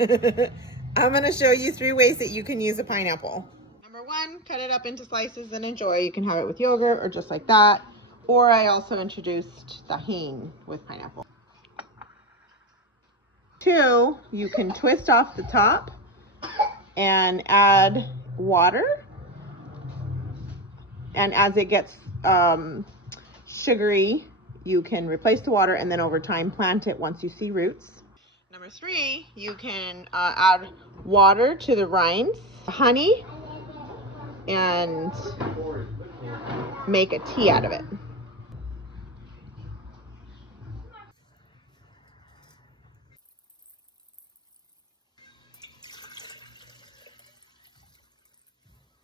I'm going to show you 3 ways that you can use a pineapple. Number 1, cut it up into slices and enjoy. You can have it with yogurt or just like that. Or I also introduced tahini with pineapple. 2, you can twist off the top and add water. And as it gets sugary, you can replace the water and then over time plant it once you see roots. Number 3, you can add water to the rinds, honey, and make a tea out of it.